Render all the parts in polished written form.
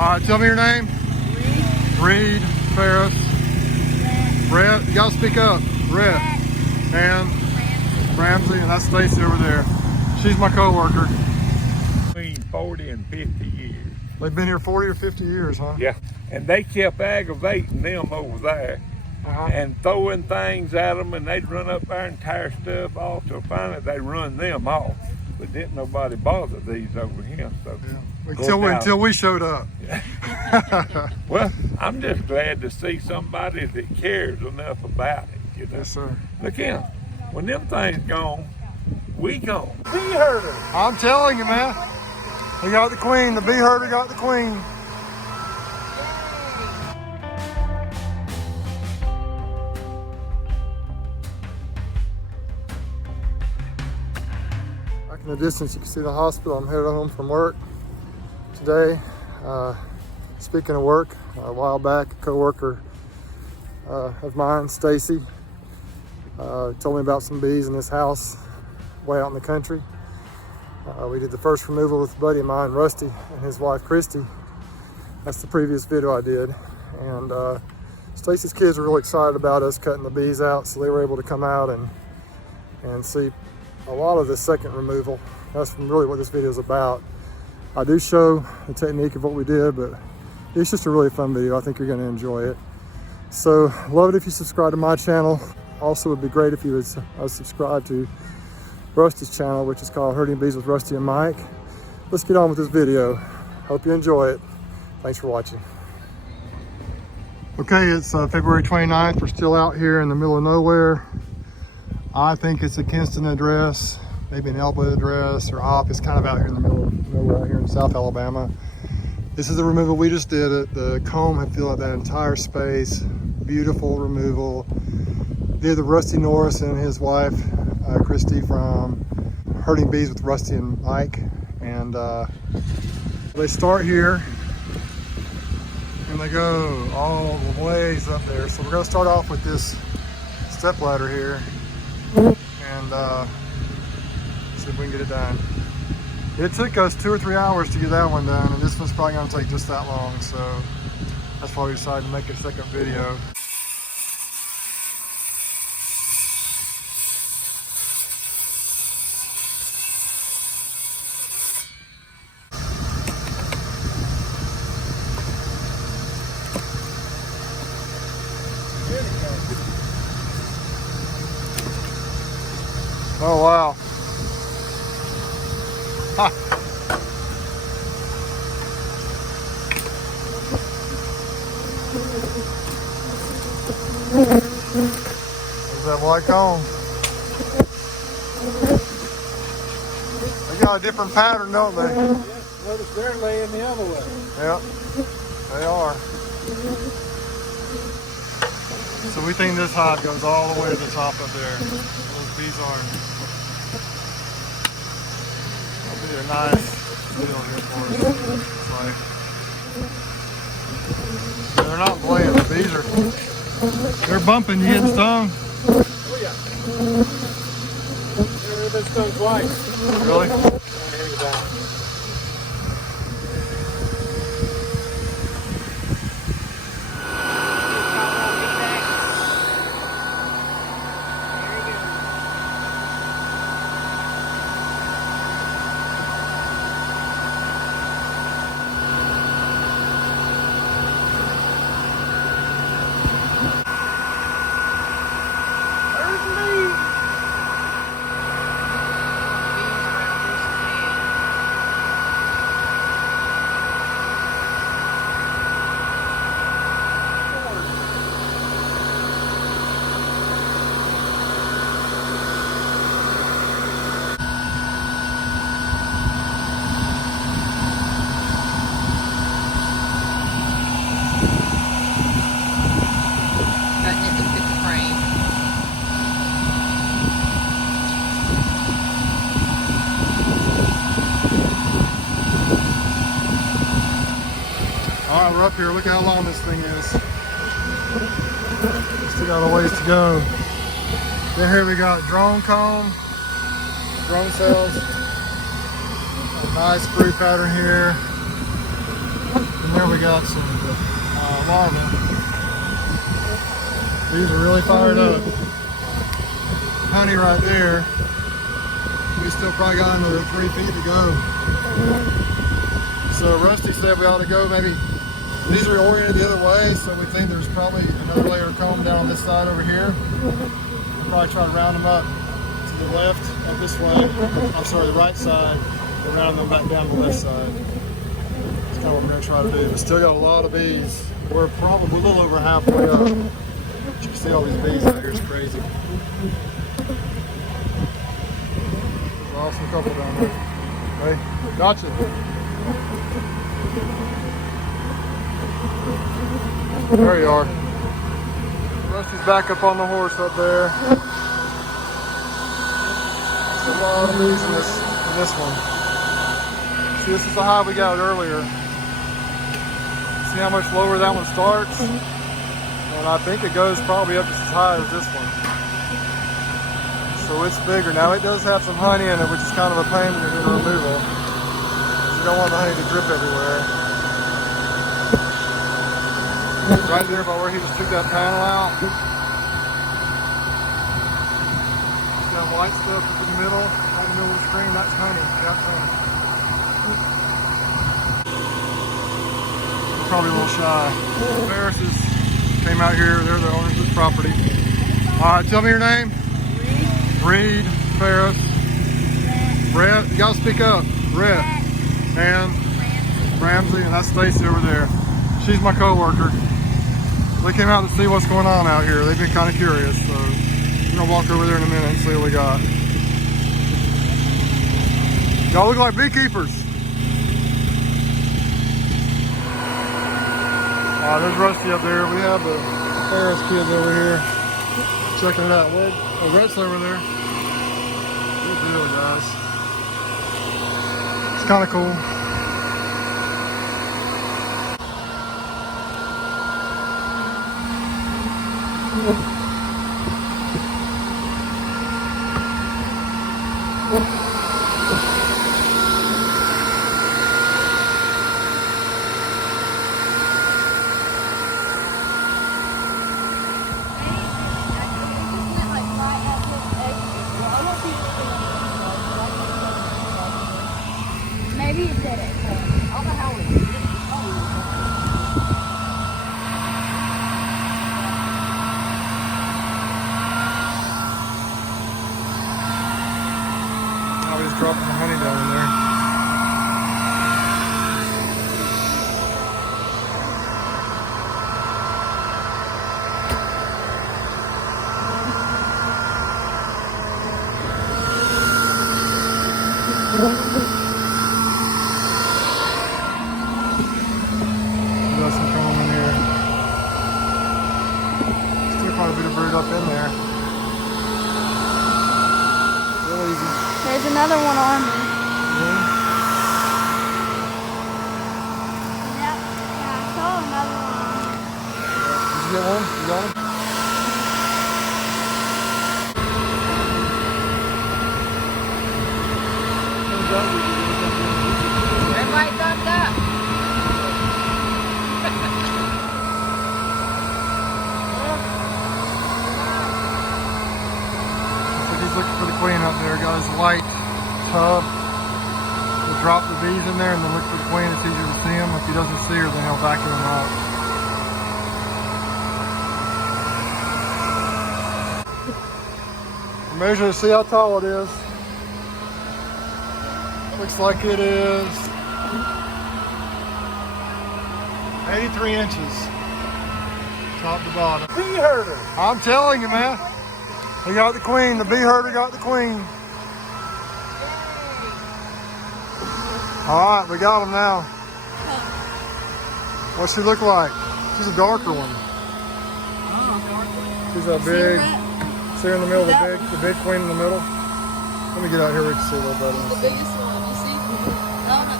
Alright, tell me your name. Reed, Ferris, Brett, you gotta speak up. Brett, and Ramsey, and that's Stacey over there. She's my co-worker. Between 40 and 50 years. They've been here 40 or 50 years, huh? Yeah, and they kept aggravating them over there and throwing things at them, and they'd run up there and tear stuff off till finally they run them off. But didn't nobody bother these over here. So yeah. Until we showed up. Well, I'm just glad to see somebody that cares enough about it. You know? Yes, sir. Look here, when them things gone, we gone. Bee herder. I'm telling you, man. We got the queen. The bee herder got the queen. Back in the distance, you can see the hospital. I'm headed home from work today. Speaking of work, a while back, a co-worker of mine, Stacey, told me about some bees in this house way out in the country. We did the first removal with a buddy of mine, Rusty, and his wife, Christie. That's the previous video I did. And Stacey's kids were really excited about us cutting the bees out, so they were able to come out and see a lot of the second removal. That's really what this video is about. I do show the technique of what we did, but it's just a really fun video. I think you're going to enjoy it. So love it if you subscribe to my channel. Also, it would be great if you would subscribe to Rusty's channel, which is called Herding Bees with Rusty and Mike. Let's get on with this video. Hope you enjoy it. Thanks for watching. Okay, it's February 29th. We're still out here in the middle of nowhere. I think it's a Kinston address, maybe an Elba address or Hop. It's kind of out here in the middle of nowhere out here in South Alabama. This is the removal we just did. The comb had filled out that entire space. Beautiful removal. Did the Rusty Norris and his wife, Christie, from Herding Bees with Rusty and Mike. And they start here and they go all the ways up there. So we're gonna start off with this step ladder here and see if we can get it done. It took us 2 or 3 hours to get that one done, and this one's probably gonna take just that long. So that's why we decided to make a second video. Oh wow. Ha. There's that white comb. They got a different pattern, don't they? Yeah, notice they're laying the other way. Yeah, they are. So we think this hive goes all the way to the top up there. Those bees are. That'll be a nice deal here for us. It's like, they're not playing. The bees are, they're bumping. You getting stung? Oh yeah. They've been stung twice. Really? Here you go. All right, we're up here. Look how long this thing is. Still got a ways to go. Then here we got drone comb, drone cells. A nice sprue pattern here. And there we got some larvae. These are really fired up. Honey right there. We still probably got another 3 feet to go. So Rusty said we ought to go maybe, these are oriented the other way, so we think there's probably another layer of comb down on this side over here. We'll probably try to round them up to the left, up this way. I'm sorry, the right side, and round them back down the left side. That's kind of what we're going to try to do. We still got a lot of bees. We're probably a little over halfway up. You can see all these bees out here, it's crazy. Awesome couple down there. Hey, gotcha. There you are. Rusty's back up on the horse up there. There's a lot of bees in this one. See, this is the hive we got earlier. See how much lower that one starts? And I think it goes probably up just as high as this one. So it's bigger. Now it does have some honey in it, which is kind of a pain when you're doing removal. You don't want the honey to drip everywhere. Right there by where he just took that panel out. That white stuff in the middle, right in the middle of the screen, that's honey. That's honey. They're probably a little shy. The Ferrises came out here. They're the owners of the property. All right, tell me your name. Reed, Ferris, Brett, you gotta speak up. Brett, and Ramsey, and that's Stacey over there. She's my coworker. They came out to see what's going on out here. They've been kind of curious, so we're gonna walk over there in a minute and see what we got. Y'all look like beekeepers. There's Rusty up there. We have the Ferris kids over here checking it out. Oh, Rhett's over there. Good deal, guys. It's kind of cool. Maybe it did it. I don't know how it did it. Now he's dropping the honey down in there. Got some comb in here. Still quite a bit of brood up in there. Real easy. There's another one on me. Yeah. Yep. Yeah, I saw another one. Did you get one? You got him? Everybody thumbs up. He's looking for the queen up there. Got his white tub. He'll drop the bees in there and then look for the queen. It's easier to see him. If he doesn't see her, then he'll vacuum them out. Measure to see how tall it is. Looks like it is 83 inches. Top to bottom. Bee herder. I'm telling you, man. He got the queen. The bee herder got the queen. All right, we got him now. What's she look like? She's a darker one. She's a big. See her in the middle, the big queen in the middle. Let me get out here. We can see a little better. The biggest one, you see? No, not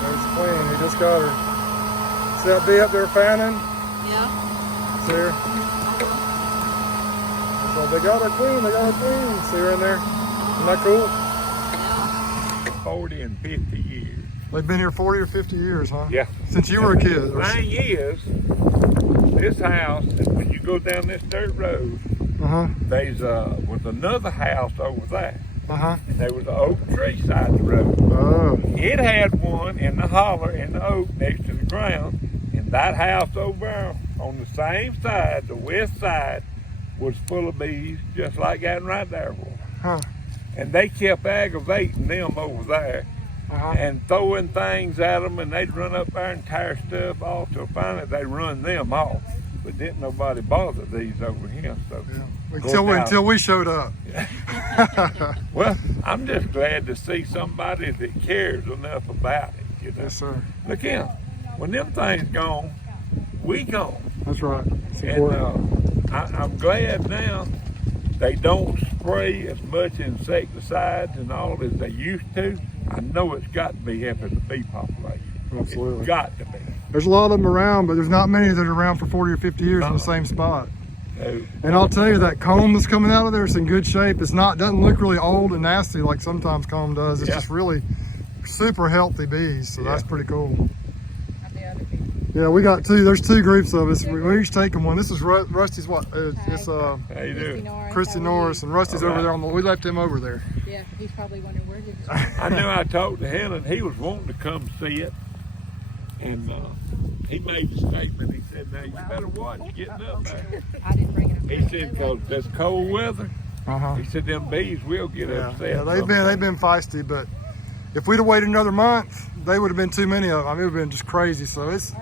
There's the queen. He just got her. See that bee up there fanning? Yeah. See her? So they got our queen. They got our queen. See her in there? Isn't that cool? Yeah. 40 and 50 years. They've been here 40 or 50 years, huh? Yeah. Since you were a kid. The thing is, this house, when you go down this dirt road, there's was another house over there. And there was an oak tree side of the road. Oh. It had one in the holler in the oak next to the ground, and that house over there on the same side, the west side, was full of bees, just like that right there was. Huh. And they kept aggravating them over there and throwing things at them, and they'd run up there and tear stuff off till finally they run them off. But didn't nobody bother these over here. So until we showed up. Well, I'm just glad to see somebody that cares enough about it. You know? Yes, sir. Look here, when them things gone, we gone. That's right. And I'm glad now they don't spray as much insecticides and all as they used to. I know it's got to be helping the bee population. Absolutely. It's got to be. There's a lot of them around, but there's not many that are around for 40 or 50 years in the same spot. No. And I'll tell you, that comb that's coming out of there is in good shape. It's not, doesn't look really old and nasty like sometimes comb does. It's just really super healthy bees, so that's pretty cool. Yeah, we got there's two groups of us. We each taking one. This is Rusty's it's How you doing? Christie Norris, and Rusty's over there we left him over there. Yeah, he's probably wondering where he is. I knew I talked to him and he was wanting to come see it. And he made the statement. He said, "Now you better watch getting up there." I didn't bring it up. He said, "Cause this cold weather." He said, "Them bees will get upset." Yeah, they've been feisty, but if we'd have waited another month, they would have been too many of them. I mean, it would have been just crazy. So it's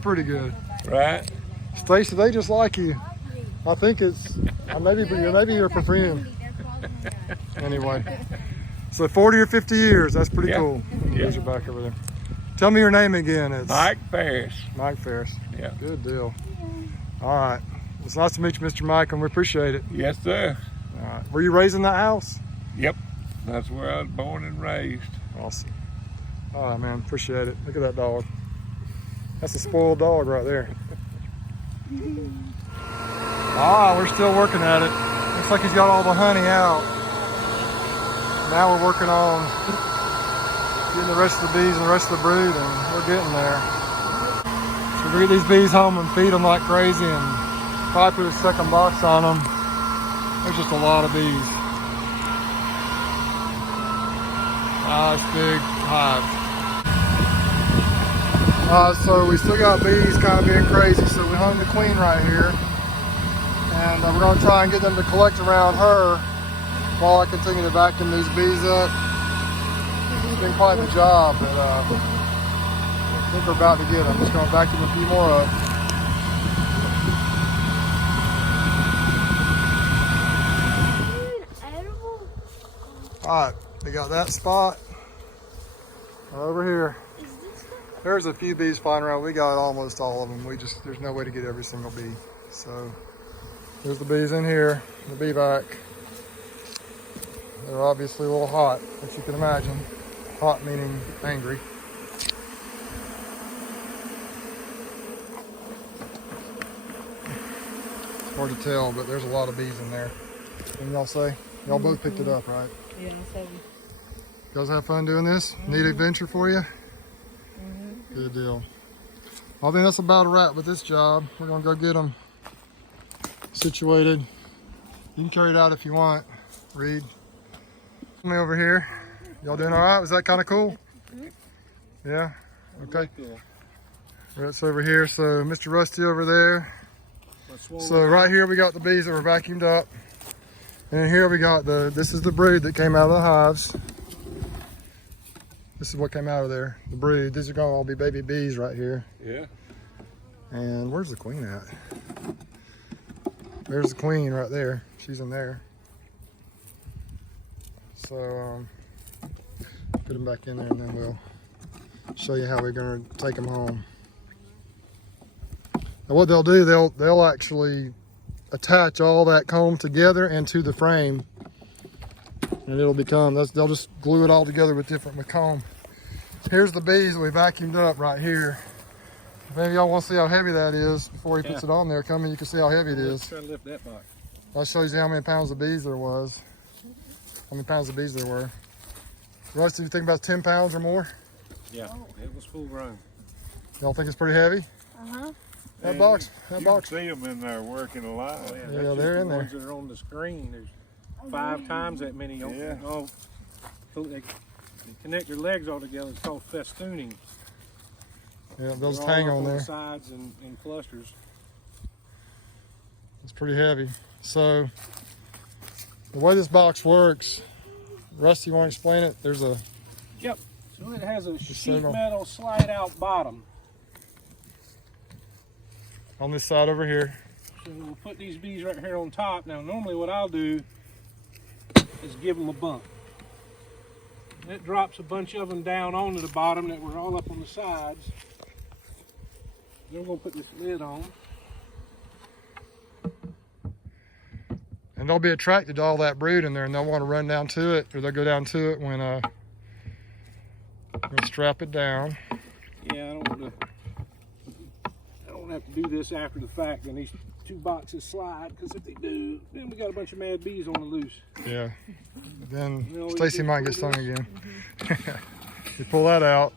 pretty good. Right. Stacey, they just like you. I think it's maybe your perfume. Anyway, so 40 or 50 years. That's pretty cool. Here's your back over there. Tell me your name again. It's Mike Ferris. Mike Ferris. Yeah. Good deal. All right. It's nice to meet you, Mr. Mike, and we appreciate it. Yes, sir. All right. Were you raised in that house? Yep. That's where I was born and raised. Awesome. All right, man. Appreciate it. Look at that dog. That's a spoiled dog right there. We're still working at it. Looks like he's got all the honey out. Now we're working on getting the rest of the bees and the rest of the brood, and we're getting there. So we're gonna get these bees home and feed them like crazy, and probably put a second box on them. There's just a lot of bees. Nice big hive. So we still got bees kind of being crazy, so we hung the queen right here, and we're going to try and get them to collect around her while I continue to vacuum these bees up. It's been quite the job, but I think we're about to get them. Just going to vacuum a few more up. All right, we got that spot over here. There's a few bees flying around. We got almost all of them. There's no way to get every single bee. So there's the bees in here, the bee vac. They're obviously a little hot, as you can imagine. Hot meaning angry. It's hard to tell, but there's a lot of bees in there. What y'all say? Y'all both picked it up, right? Yeah, so. You guys have fun doing this? Neat adventure for you? Good deal. I think that's about a wrap with this job. We're gonna go get them situated. You can carry it out if you want, Reed. Me over here. Y'all doing all right? Was that kind of cool? Yeah? Okay. That's over here. So Mr. Rusty over there. So right here we got the bees that were vacuumed up. And here we got this is the brood that came out of the hives. This is what came out of there, the brood. These are gonna all be baby bees right here. Yeah. And where's the queen at? There's the queen right there. She's in there. So put them back in there, and then we'll show you how we're gonna take them home. Now what they'll do, they'll actually attach all that comb together into the frame, and it'll become, they'll just glue it all together with comb. Here's the bees that we vacuumed up right here. Maybe y'all want to see how heavy that is before he puts it on there. Come in, you can see how heavy it is. Try to lift that box. I'll show you how many pounds of bees there was. How many pounds of bees there were. Rusty, you think about 10 pounds or more? Yeah, it was full grown. Y'all think it's pretty heavy? Uh-huh. That box. You can see them in there working a lot. Oh, Yeah, that's just they're the in there. ones that are on the screen. There's 5 times that many. Yeah. Oh, so they connect their legs all together. It's called festooning. Yeah, those They're hang all up on the there. sides and clusters. It's pretty heavy. So the way this box works, Rusty, you want to explain it? There's a Yep. So it has a sheet several. metal slide out bottom. on this side over here. So we'll put these bees right here on top. Now normally what I'll do is give them a bump. That drops a bunch of them down onto the bottom that were all up on the sides. Then we're going to put this lid on. And they'll be attracted to all that brood in there, and they'll want to run down to it, or they'll go down to it when we'll strap it down. Yeah, I don't have to do this after the fact when these 2 boxes slide, because if they do, then we got a bunch of mad bees on the loose. Yeah. Then You know, Stacey you might get pull stung again. You pull that out.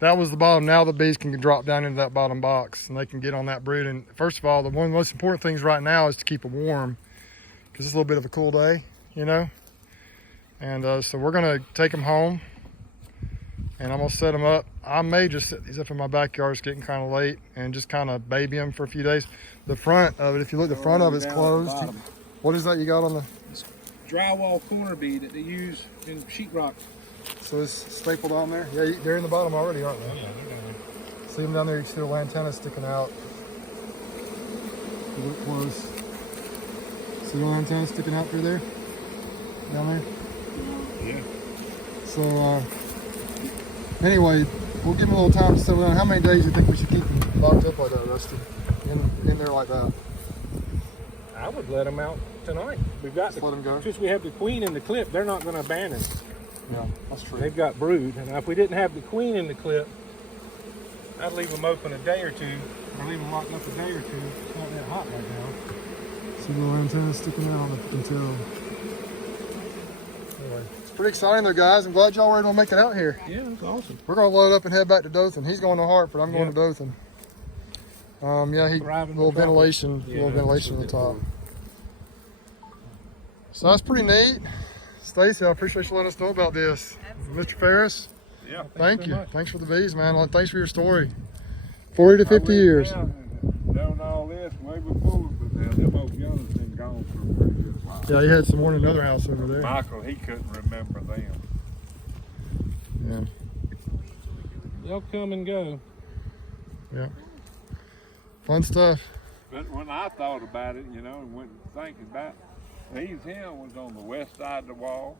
That was the bottom. Now the bees can drop down into that bottom box, and they can get on that brood. And first of all, one of the most important things right now is to keep them warm, because it's a little bit of a cool day, you know. And so we're gonna take them home, and I'm gonna set them up. I may just set these up in my backyard. It's getting kind of late, and just kind of baby them for a few days. The front of it, if you look, the front of it's closed. What is that you got on the? Drywall corner bead that they use in sheetrock. So it's stapled on there? Yeah, they're in the bottom already, aren't they? Yeah, they're down there. See them down there? You see the antenna sticking out. Look close. See the antenna sticking out through there? Down there? Yeah. So, anyway, we'll give them a little time to settle down. How many days do you think we should keep them locked up like that, Rusty? In there like that? I would let them out tonight. We've got Just let them go? Since we have the queen in the clip, they're not going to abandon. Yeah, that's true. They've got brood, and if we didn't have the queen in the clip, I'd leave them open a day or two, or leave them locked up a day or two. It's not that hot right now. See the little antenna sticking out on the tail. Anyway, it's pretty exciting though, guys. I'm glad y'all were able to make it out here. Yeah, that's awesome. We're gonna load up and head back to Dothan. He's going to Hartford. I'm going Yeah. to Dothan. Yeah, Thriving little with tropics. ventilation, Yeah, little ventilation on the that's top. what So that's pretty neat. Stacey, I appreciate you letting us know about this. Mr. Ferris, Yeah. thank so you. much. Thanks for the bees, man. Well, thanks for your story. 40 to 50 years. Done all this way before, but them old guns been gone for a pretty good while. Yeah, you had some more in another house over there. Michael, he couldn't remember them. Yeah, They'll come and go. yeah. Fun stuff. But when I thought about it, you know, and went thinking about it, these hens was on the west side of the wall.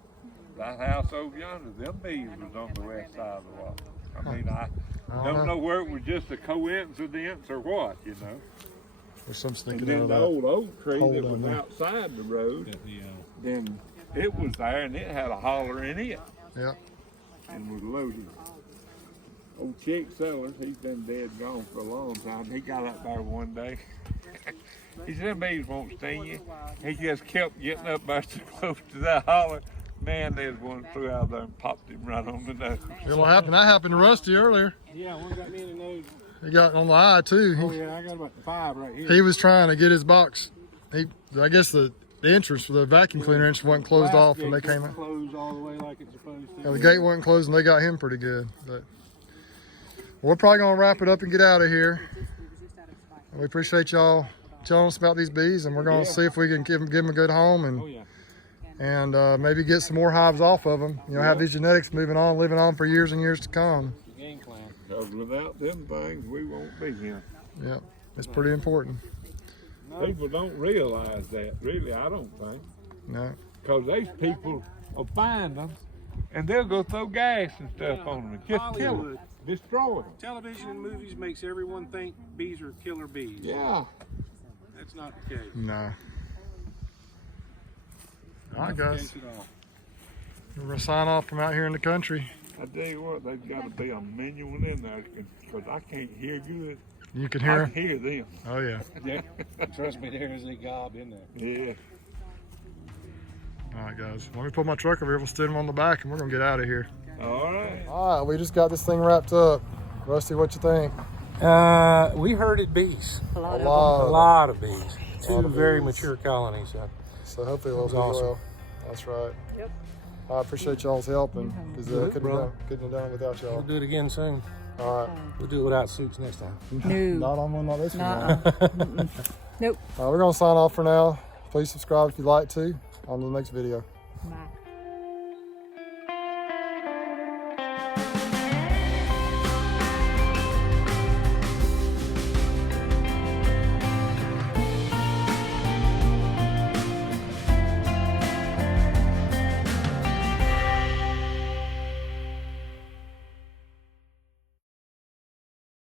That house over yonder, them bees was on the west side of the wall. I mean, I don't know where it was just a coincidence or what, you know. There's some And sneaking out then of the that. old oak tree hole that down was there. outside the road, then it was there and it had a holler in it Yeah. and was loaded. Old Chick Sellers, he's been dead gone for a long time. He got up there one day. He said, them bees won't sting you. He just kept getting up there so close to that holler. Man, there's one flew out there and popped him right on the nose. It'll happen. That happened to Rusty earlier. Yeah, one got me in the nose. He got on the eye too. Oh yeah, I got about 5 right here. He was trying to get his box. I guess the entrance for the vacuum cleaner entrance wasn't closed Glass off when they gate came was in. closed all the way like it's supposed to. Yeah, the gate wasn't closed and they got him pretty good. But we're probably gonna wrap it up and get out of here. We appreciate y'all telling us about these bees, and we're gonna see if we can give them a good home Oh yeah. and maybe get some more hives off of them. You know, have these genetics moving on, living on for years and years to come. The game plan. Because without them things, we won't be here. Yeah, it's pretty important. People don't realize that, really, I don't think. No. Because these people will find them and they'll go throw gas and stuff on them and just kill them, Hollywood. destroy them. Television and movies makes everyone think bees are killer bees. Yeah. That's not the case. No. All right, Not the guys. case at all. We're gonna sign off from out here in the country. I tell you what, there's got to be a manual in there because I can't hear good. You can I hear can 'em? hear them. Oh yeah. Yeah. Trust me, there is a gob in there. Yeah. All right, guys. Let me put my truck over here. We'll sit them on the back, and we're gonna get out of here. All right. All right, we just got this thing wrapped up. Rusty, what you think? We herded bees. A A lot. lot of bees. lot Two of very bees. mature colonies. So hopefully it'll was do awesome. well. That's right. Yep. I appreciate y'all's help, and because Good, couldn't brother. have done it without We'll y'all. do it again soon. All right. We'll do it without suits next time. No. Not on one like this one. Nuh-uh. Mm-mm. Nope. We're gonna sign off for now. Please subscribe if you'd like to. On to the next video. Bye.